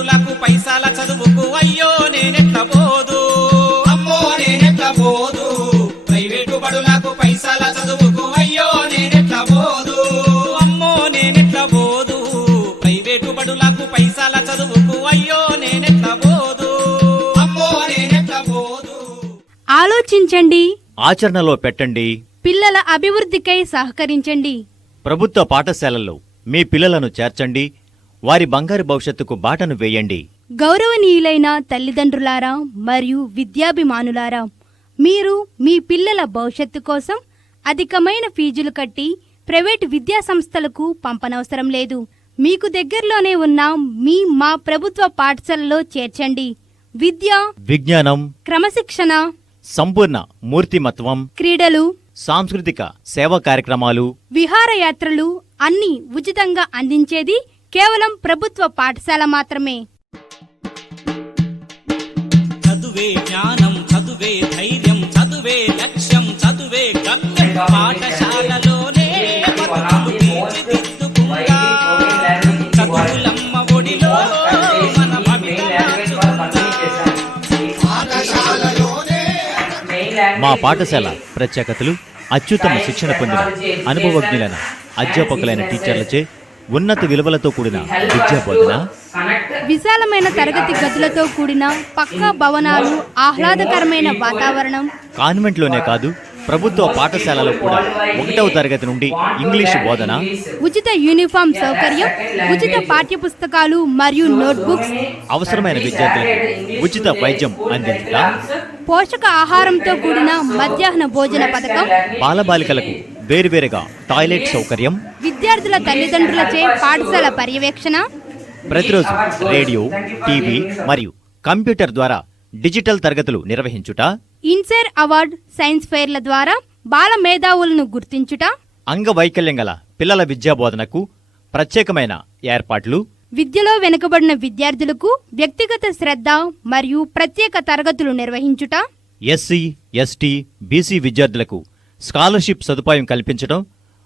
బడులకు పైసాల చదువుకు అయ్యో నేనెట్ల పోదు, అమ్మో నేనెట్ల పోదు. ప్రైవేటు బడులకు పైసాల చదువుకు అయ్యో నేనెట్ల పోదు, అమ్మో నేనెట్ల పోదు. ప్రైవేటు బడులకు పైసాల చదువుకు అయ్యో నేనెట్ల పోదు, అమ్మో నేనెట్ల పోదు. ఆలోచించండి, ఆచరణలో పెట్టండి, పిల్లల అభివృద్ధికై సహకరించండి. ప్రభుత్వ పాఠశాలల్లో మీ పిల్లలను చేర్చండి, వారి బంగారు భవిష్యత్తుకు బాటను వేయండి. గౌరవనీయులైన తల్లిదండ్రులారా మరియు విద్యాభిమానులారా, మీరు మీ పిల్లల భవిష్యత్తు కోసం అధికమైన ఫీజులు కట్టి ప్రైవేటు విద్యా సంస్థలకు పంపనవసరం లేదు. మీకు దగ్గరలోనే ఉన్న మా ప్రభుత్వ పాఠశాలలో చేర్చండి. విద్య, విజ్ఞానం, క్రమశిక్షణ, సంపూర్ణ మూర్తిమత్వం, క్రీడలు, సాంస్కృతిక సేవా కార్యక్రమాలు, విహారయాత్రలు అన్నీ ఉచితంగా అందించేది కేవలం ప్రభుత్వ పాఠశాల మాత్రమే. చదువే జ్ఞానం, చదువే ధైర్యం, చదువే లక్ష్యం, చదువే గమ్యం. పాఠశాలలోనే బతుకులు తీర్చిదిద్దుకుందా, చదువులమ్మ ఒడిలో మన భవిత మార్చుకుందా. మా పాఠశాల ప్రత్యేకతలు అత్యుత్తమ శిక్షణ పొందిన అనుభవజ్ఞులైన అధ్యాపకులైన టీచర్లచే ఉన్నత విలువలతో కూడిన విద్యా బోధన, విశాలమైన తరగతి గదులతో కూడిన పక్కా భవనాలు, ఆహ్లాదకరమైన వాతావరణం. కాన్వెంట్లోనే కాదు, ప్రభుత్వ పాఠశాలలో కూడా 1వ తరగతి నుండి ఇంగ్లీషు బోధన, ఉచిత యూనిఫామ్ సౌకర్యం, ఉచిత పాఠ్యపుస్తకాలు మరియు నోట్బుక్స్, అవసరమైన విద్యార్థులకు ఉచిత వైద్యం అందించుట, పోషక ఆహారంతో కూడిన మధ్యాహ్న భోజన పథకం, బాలబాలికలకు వేరువేరుగా టాయిలెట్ సౌకర్యం, విద్యార్థుల తల్లిదండ్రులచే పాఠశాల పర్యవేక్షణ, ప్రతిరోజు రేడియో, టీవీ మరియు కంప్యూటర్ ద్వారా డిజిటల్ తరగతులు నిర్వహించుట, ఇన్సైర్ అవార్డ్ సైన్స్ ఫెయిర్ల ద్వారా బాల మేధావులను గుర్తించుట, అంగవైకల్యం గల పిల్లల విద్యా బోధనకు ప్రత్యేకమైన ఏర్పాట్లు, విద్యలో వెనుకబడిన విద్యార్థులకు వ్యక్తిగత శ్రద్ధ మరియు ప్రత్యేక తరగతులు నిర్వహించుట, ఎస్సీ, ఎస్టీ, బీసీ విద్యార్థులకు స్కాలర్షిప్ సదుపాయం కల్పించడం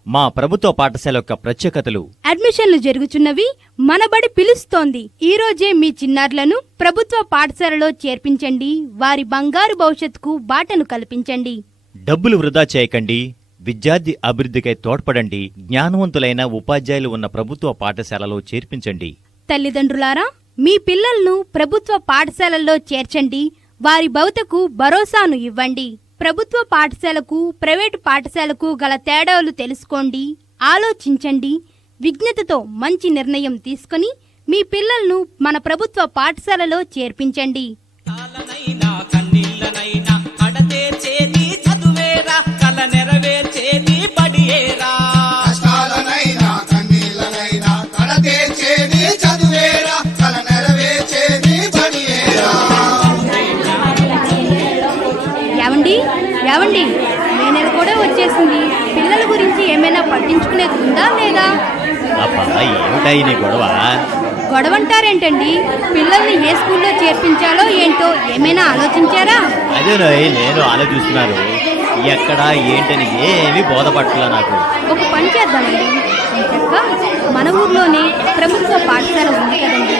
మా ప్రభుత్వ పాఠశాల యొక్క ప్రత్యేకతలు. అడ్మిషన్లు జరుగుచున్నవి. మనబడి పిలుస్తోంది. ఈ రోజే మీ చిన్నారులను ప్రభుత్వ పాఠశాలలో చేర్పించండి. వారి బంగారు భవిష్యత్తుకు బాటను కల్పించండి. డబ్బులు వృధా చేయకండి. విద్యార్థి అభివృద్ధికై తోడ్పడండి. జ్ఞానవంతులైన ఉపాధ్యాయులు ఉన్న ప్రభుత్వ పాఠశాలలో చేర్పించండి. తల్లిదండ్రులారా, మీ పిల్లలను ప్రభుత్వ పాఠశాలల్లో చేర్చండి. వారి భవితకు భరోసాను ఇవ్వండి. ప్రభుత్వ పాఠశాలకు, ప్రైవేటు పాఠశాలకు గల తేడాలు తెలుసుకోండి. ఆలోచించండి. విజ్ఞతతో మంచి నిర్ణయం తీసుకుని మీ పిల్లలను మన ప్రభుత్వ పాఠశాలలో చేర్పించండి. ఏవండి, మే నెల కూడా వచ్చేసింది. పిల్లల గురించి ఏమైనా పట్టించుకునేది ఉందా లేదా? గొడవంటారేంటండి? పిల్లల్ని ఏ స్కూల్లో చేర్పించాలో ఏంటో ఏమైనా ఆలోచించారా? అదే నేను ఆలోచిస్తున్నాను. ఎక్కడ ఏంటని ఏమీ బోధపట్ల నాకు. ఒక పని చేద్దామండి. చక్క మన ఊర్లోనే ప్రభుత్వ పాఠశాల ఉంది కదండి,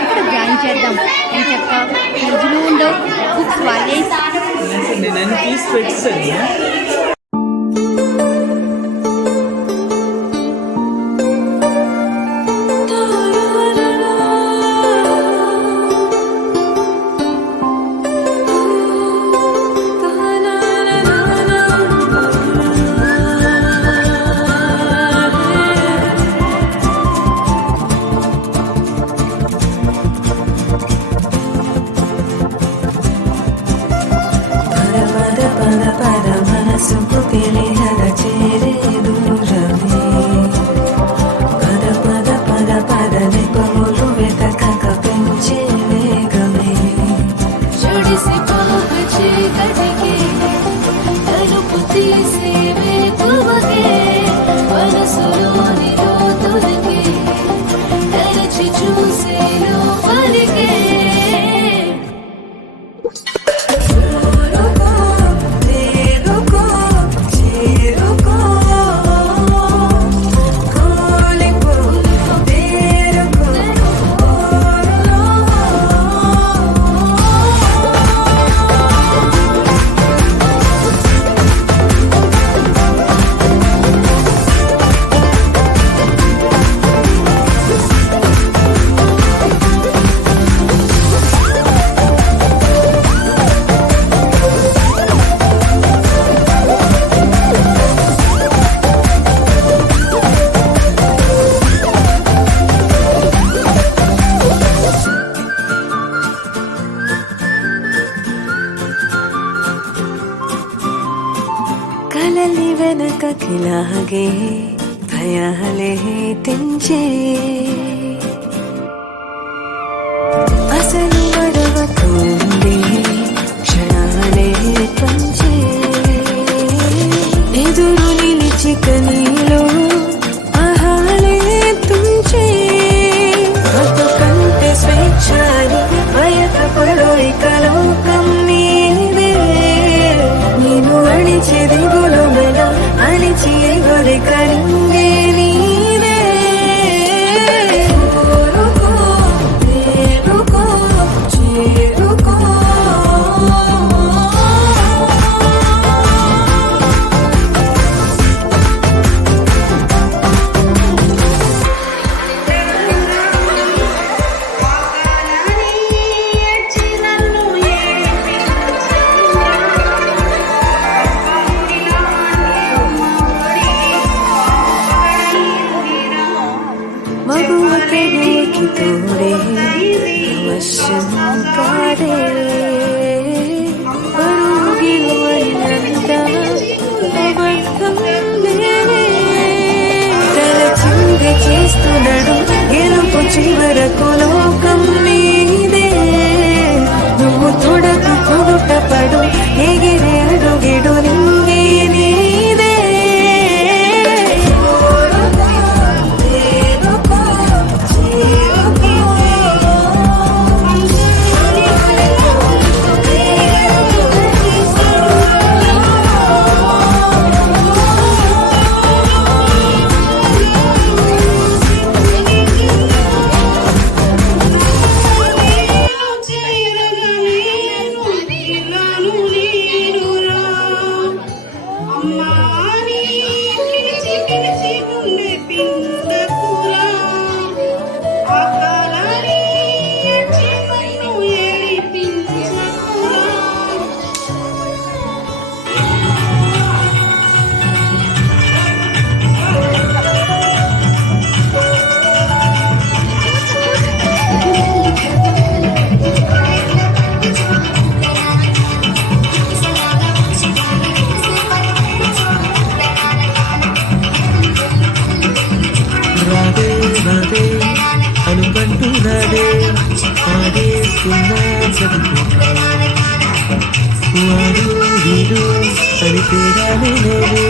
అక్కడ జాయిన్ చేద్దాం. చక్క ఫీజులు ఉండవు, బుక్స్ వాళ్ళే. Para, para, para, para, para, ఇలాగే భయాలే తెంచే అసలు అడవకుండే క్షణాలే పంచే ఎదురు నిలిచి కనీలో ఆహాలే తుంచే బతుకంటే స్వేచ్ఛని బయటపడో ఇక లోకం నీదే నేను అణిచి దిగులు మెడ అణిచి ఎగురి కనింగే నీదే కోరుకో తేరుకో చేరుకో మగువకి గోకి తోడే అవశ్యం కాడే పరుగిలో అయినంత అబద్ధం లేవే తలచింది చేస్తున్నాడు గెలుపు చివరకు లోకం నీదే నువ్వు తొడకు తొడుట పడు ఎగిరే అడుగిడు నింగే నీదే రాదే రాదే అనుకంటూ రాదే ఆడేస్తున్నా చదువుకుంటా వాడు వీడు అని తేడానే లేదే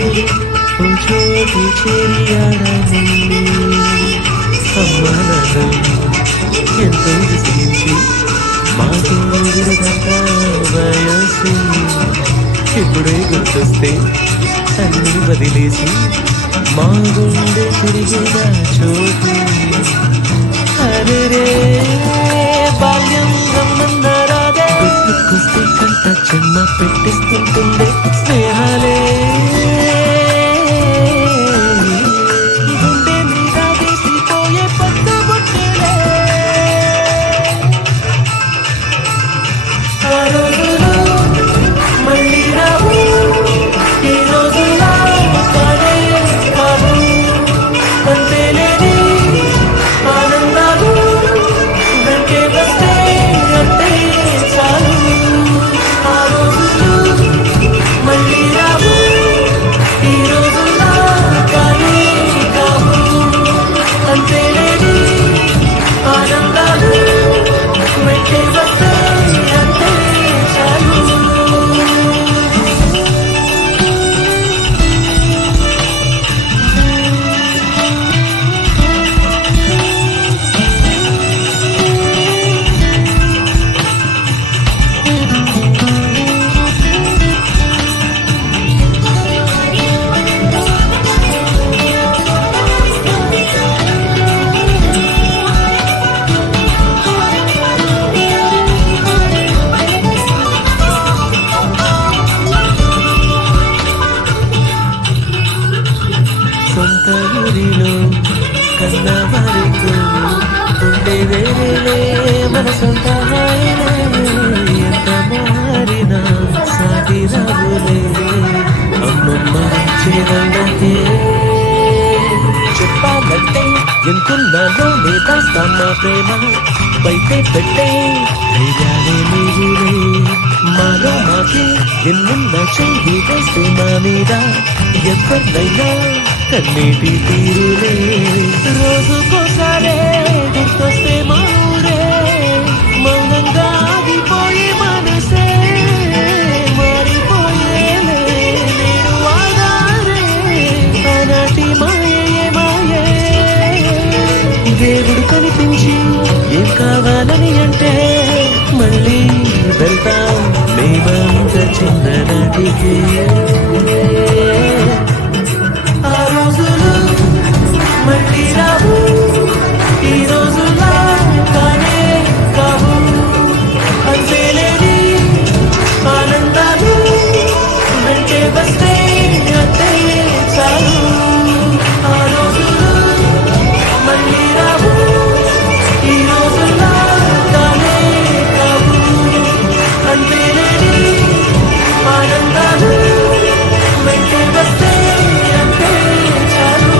ఓ చోటు చేరి ఆడాలి అమ్మా నాన్న ఎంతో విసిగించి మాతో విడదంట వయసు ఇప్పుడే గుర్తొస్తే అన్ని వదిలేసి మా గుండె తిరిగిన చోటు అరే బాల్యం గమ్మన్నారాదే గుర్తుకొస్తే కంట చెన్న పెట్టిస్తుంటుండే స్నేహాలే గుండె మీద వేసిపోయే పట్టుబొట్టేలే ఆ రోజులు మళ్ళీ రావు ఈ రోజులా కానే కావు అంతేలేని ఆనందాలు వెంటే వస్తే అంటే చాలు ఆ రోజులు మళ్ళీ రావు ఈ రోజులా కానే కావు అంతేలేని ఆనందాలు వెంటే వస్తే అంటే చాలు సొంత ఊరిలో కన్నవారితో ఉండే వేరేలే మన సొంత హాయిలే ఎంత మారినా సాటి రావులే అమ్మమ్మ చేదంటే చెప్పాలంటే ఎంతున్నాలో నేదాస్తామా ప్రేమ బయటే పెట్టే ధైర్యాలే నీవులే మాలో మాకి ఎన్నున్న చెయ్యి వేస్తే మా మీద ఎవరినైనా కన్నీటి తీరులే రోజుకోసారే గుర్తొస్తే మా ఊరే మౌనంగా ఆగిపోయి మనసే మారిపోయేలే నేను ఆధారే ఆనాటి మాయే మాయే దేవుడు కనిపించి ఏం కావాలని అంటే మళ్ళీ వెళ్తాం మేమంత చిన్ననాటికి ఆ రోజులు మళ్ళీ రావు ఈ రోజులా కానే కావు అంతేలేని ఆనందాలు వెంటే వస్తే అంతే చాలు ఆ రోజులు మళ్ళీ రావు ఈ రోజులా కానే కావు అంతేలేని ఆనందాలు వెంటే వస్తే అంతే చాలు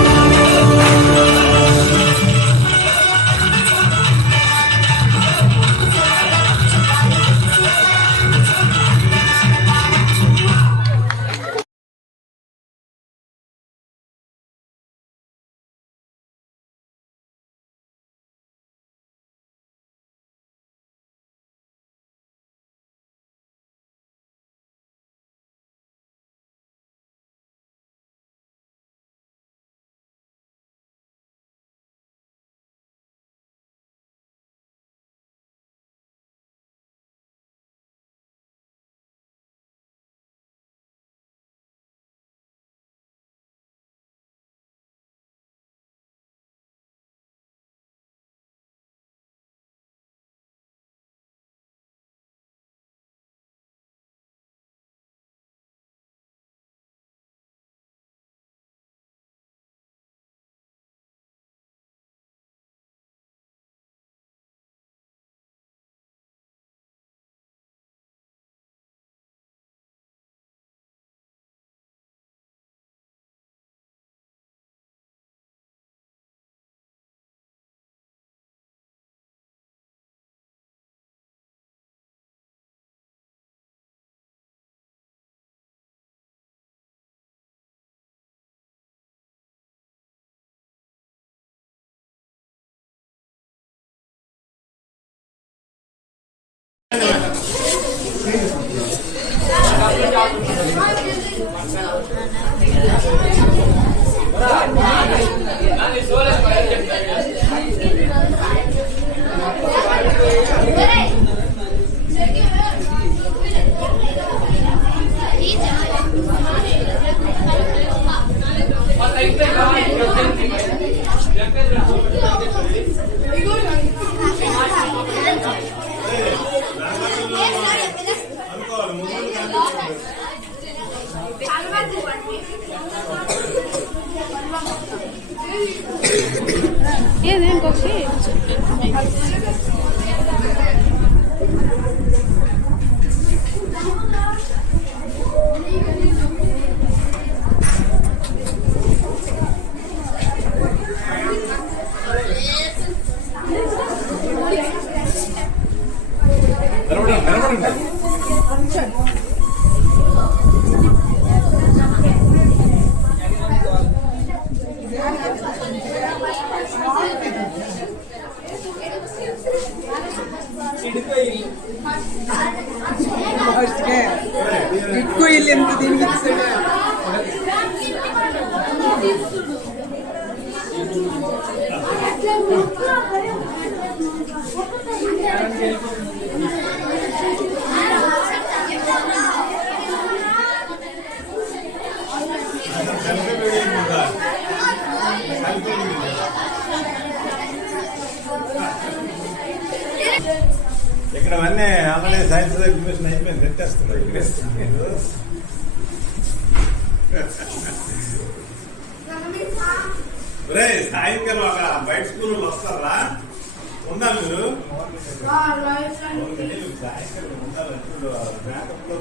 ఇటుకు ఇల్లు ఎంత దీనికి ఇక్కడ అన్నీ ఆల్రెడీ సైన్స్ ఎగ్జిబిషన్ అయిపోయింది నెట్టేస్తుంది సాయంకాలం అక్కడ బయట స్కూల్ వస్తారా ఉండాలి మీరు సాయంకాలం ఉండాలి ఇప్పుడు బ్యాకప్ లో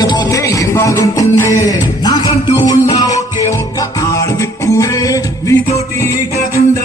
లేకపోతే ఏం బాగుంటుందే నాకంటూ ఉన్న ఒకే ఒక్క ఆడదిక్కువే నీతోటి కాకుండా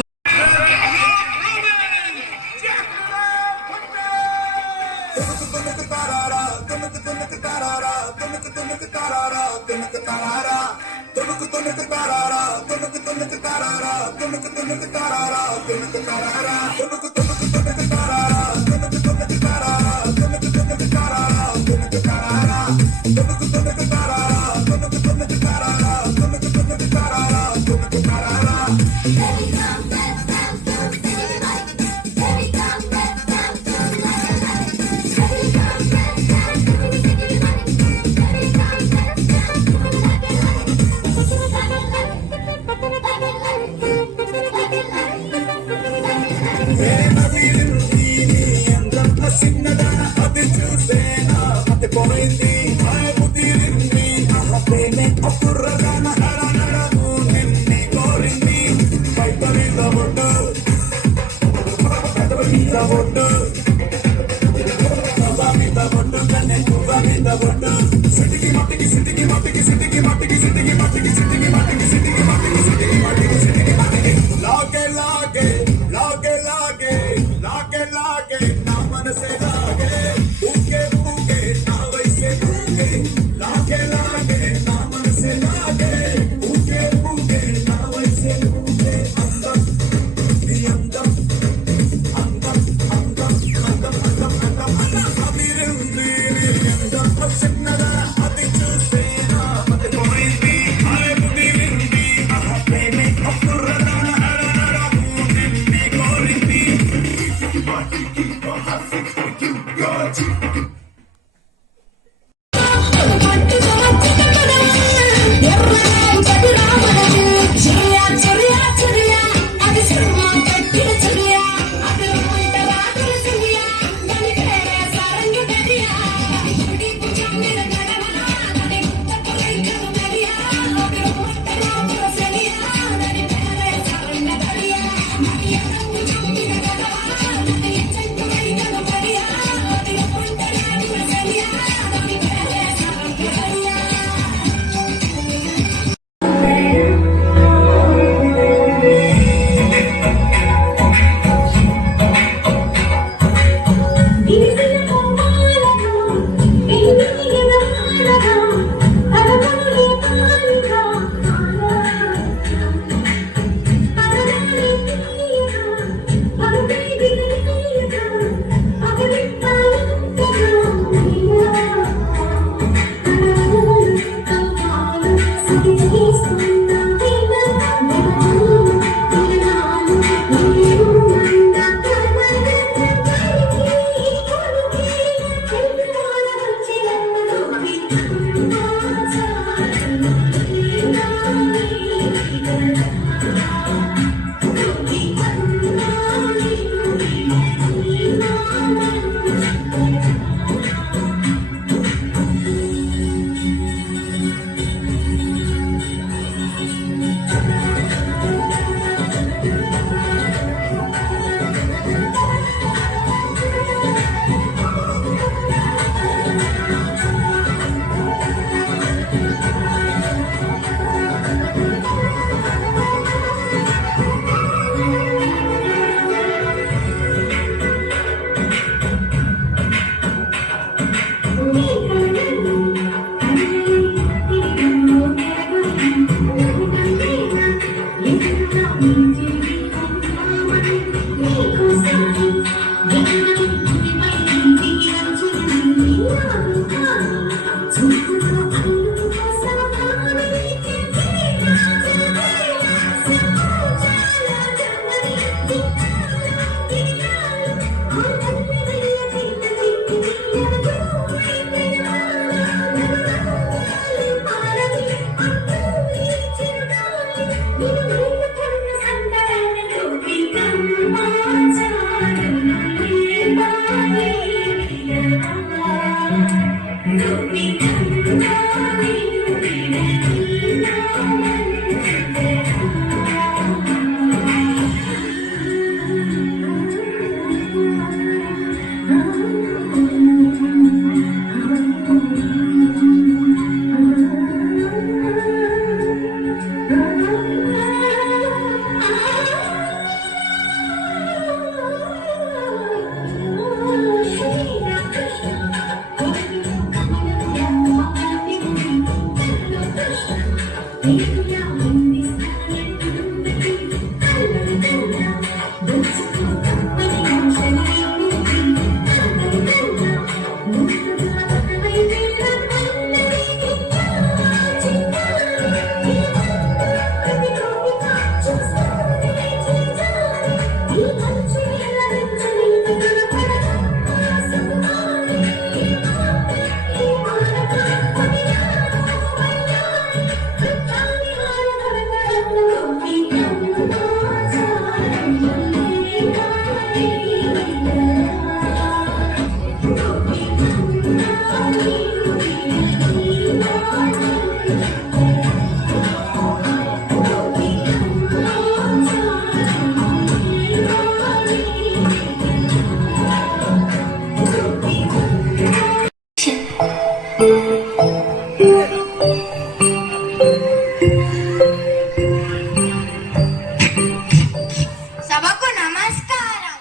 సభకు నమస్కారం.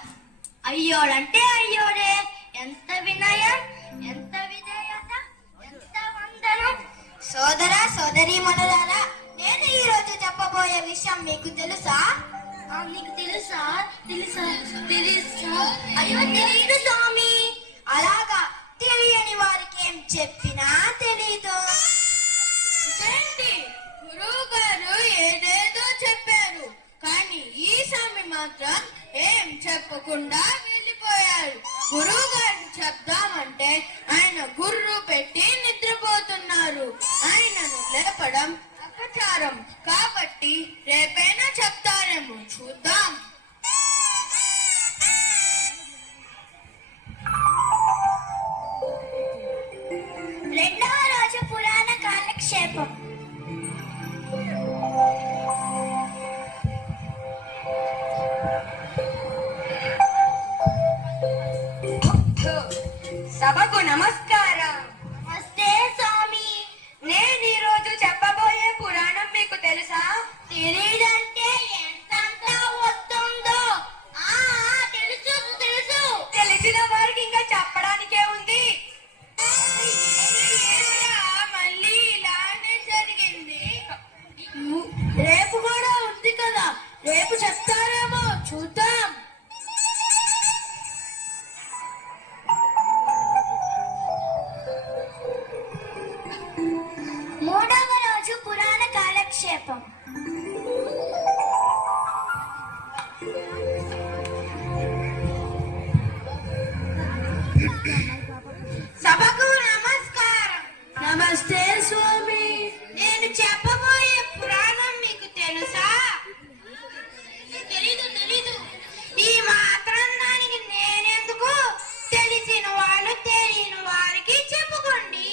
అయ్యోడంటే అయ్యోడే, ఎంత వినయం, ఎంత విధేయత, ఎంత వందనం. సోదర సోదరి మనులారా, నేను ఈ రోజు చెప్పబోయే విషయం మీకు తెలుసా? నీకు తెలుసా? తెలుసా? తెలుసా? అయ్యో తెలియదు స్వామి. అలాగా, తెలియని వారికి ఏం చెప్పినా తెలీదు. ఏంటి, గురువు గారు ఏదేదో చెప్పారు, కానీ ఈ స్వామి మాత్రం ఏం చెప్పకుండా వెళ్ళిపోయారు. గురువు గారిని చెప్దామంటే ఆయన గుర్రు పెట్టి నిద్రపోతున్నారు. ఆయనను లేపడం అపచారం కాబట్టి రేపైనా చెప్తారేమో, చూద్దాం. రెండవ రోజు పురాణ కాలక్షేపం. సభకు నమస్కారం. నమస్తే స్వామి. నేను ఈ రోజు చెప్పబోయే పురాణం మీకు తెలుసా? తెలీదంటే ఎంతంత వస్తుందో. తెలుసు తెలుసు. తెలిసిన వారికి ఇంకా చెప్పడానికే ఉంది. మళ్ళీ ఇలానే జరిగింది. రేపు కూడా ఉంది కదా, రేపు చెప్తారేమో, చూద్దాం. మూడవ రోజు పురాణ కాలక్షేపం. సభకు నమస్కారం. నమస్తే స్వామి. నేను చెప్పబోయే పురాణం మీకు తెలుసా? తెలీదు తెలీదు. ఈ మాత్రం దానికి నేనెందుకు? తెలిసిన వాళ్ళు తెలియని వారికి చెప్పుకోండి.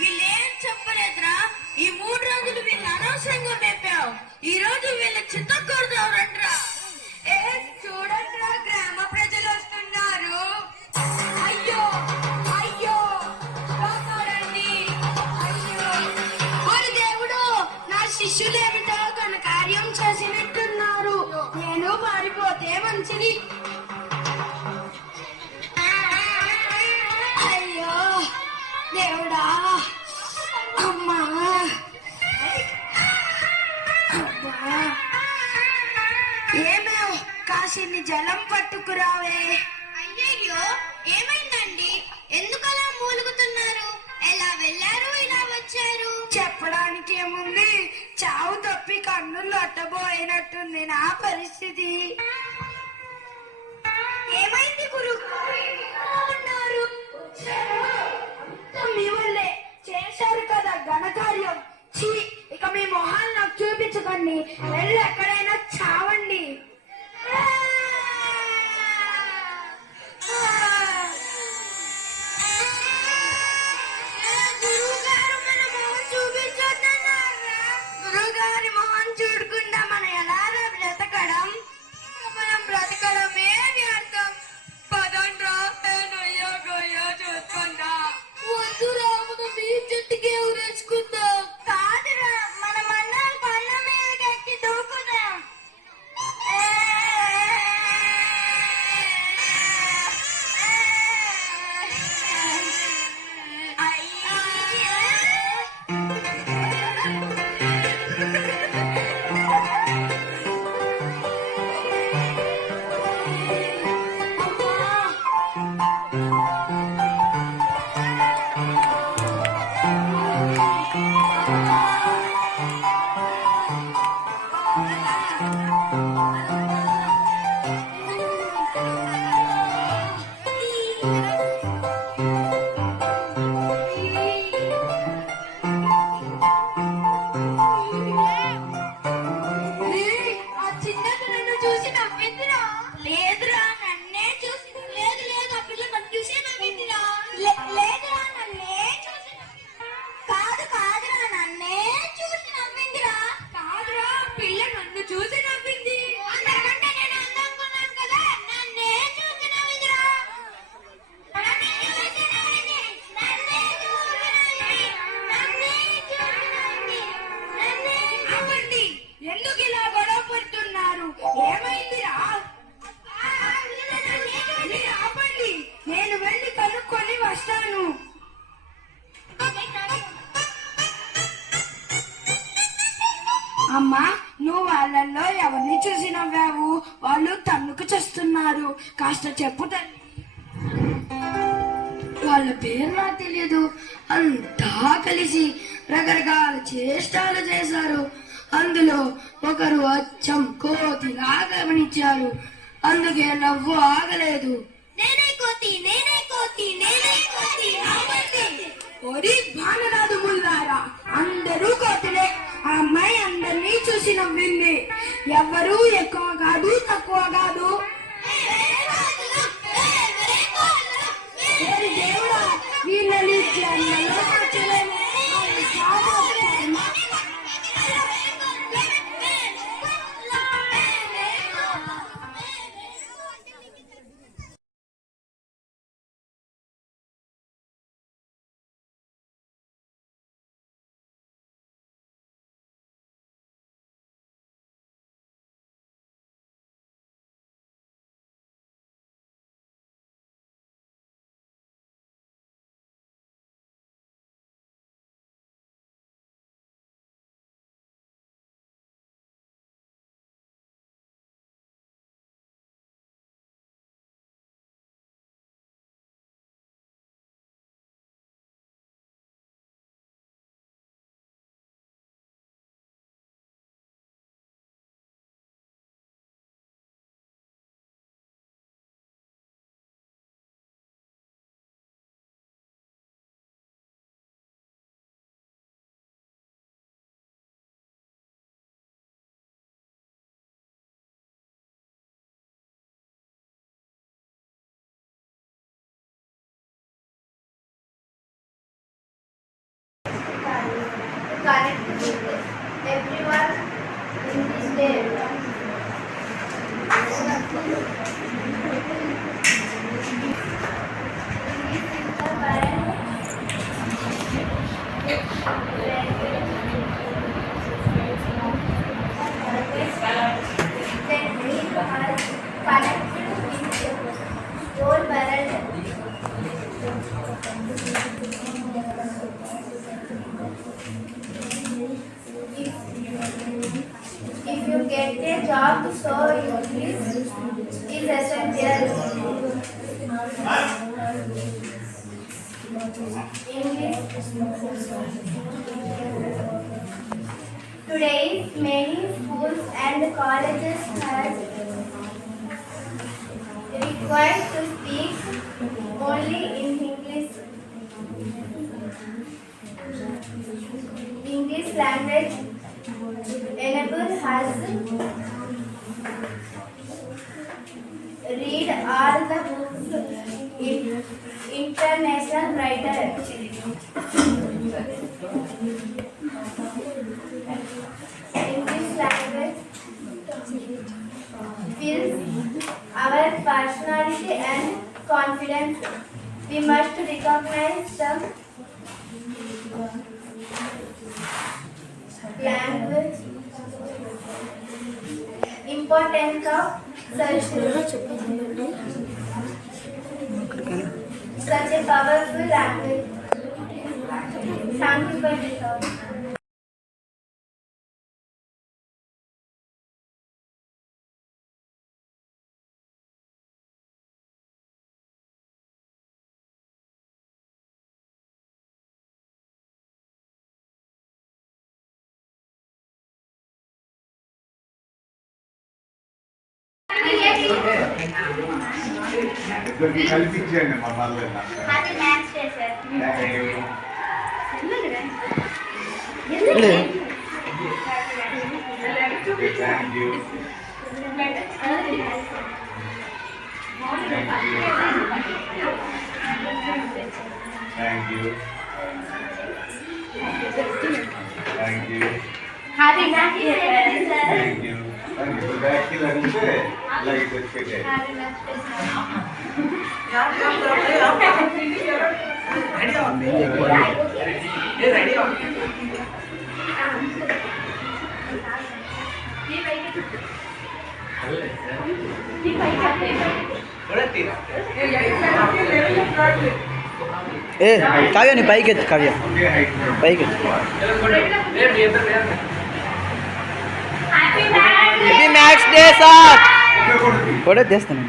వీళ్ళేం చెప్పలేదురా. ఈ 3 రోజులు వీళ్ళు అనవసరంగా మేపావు. ఈ రోజు వీళ్ళ చిత్తకూడదు రండ్రా. చూడండిరా, గ్రామ ప్రజలు వస్తున్నారు. అయ్యో అయ్యో కాపాడండి. అయ్యో ఓరి దేవుడు, నా శిష్యులు ఏమిటో ఘన కార్యం చేసినట్టున్నారు. నేను పారిపోతే మంచిది. అయ్యో దేవుడా, అమ్మా, ఏమో కాసిని జలం పట్టుకురావే. అయ్యయ్యో ఏమైందండి? ఎందుకలా మూలుగుతున్నారు? ఎలా వెళ్ళారు, ఇలా వచ్చారు? చెప్పడానికి ఏముంది, చావు తప్పి కన్నులు అట్టబోయినట్టుంది నా పరిస్థితి. ఏమైంది గురువు ఉన్నారు? మీ వల్లే చేశారు కదా ఘనకార్యం. ఇక మీ మొహాలు నాకు చూపించకండి, వెళ్ళి ఎక్కడైనా చావండి. గురువుగారు మన మొహం చూపించొద్దన్నారా? గురువుగారి మొహం చూడకుండా మనం ఎలా బ్రతకడం? మనం బ్రతకడమే అర్థం. పదండ్రా, చూసుకుందా. వద్దు రాముడు, మీ చెట్టుకి ఎవరేసుకుందాం. కాదురా, మన మన్నాలు పన్న మీద ఎక్కి దూకుదాం. చూసి నవ్వావు, వాళ్ళు తన్నుకు చేస్తున్నారు. కాస్త చెప్పు తల్లి. వాళ్ళ పేరు నాకు తెలియదు. అంతా కలిసి రకరకాల చేష్టాలు చేశారు. అందులో ఒకరు అచ్చం కోతిలా గమనించారు. అందుకే నవ్వు ఆగలేదు. నేనే కోతి, నేనే కోతి, నేనే కోతి. ఒరి భానరాదు ముల్లారా, అందరూ కోతులే. ఆ అమ్మాయి అందరినీ చూసి నవ్వింది. ఎవరు ఎక్కువ కాదు, తక్కువ కాదు. దేవుడా, వీళ్ళని జన్మలో మార్చలేము. Connect with everyone in this day. If you get a job, so English is essential. Today, many schools and colleges are required to speak only in English. English language enable has read all the books in international writer. English language builds our personality and confidence. We must recognize the language importance of such a powerful language. Thank you for this. ఇద్దరికి కలిపి ఇచ్చేయండి మా పర్లేదు happy maths day sir. Thank you thank you thank you happy maths day sir. Thank you ఇప్పుడు బ్యాగ్కి లగితే లగి తెచ్చిపెట్టే happy maths day sir. ఏ కావ్య నీ పైకి ఎత్తు కావ్య పైకి ఎత్తు happy maths day. Birthday sir photo తీస్తాను.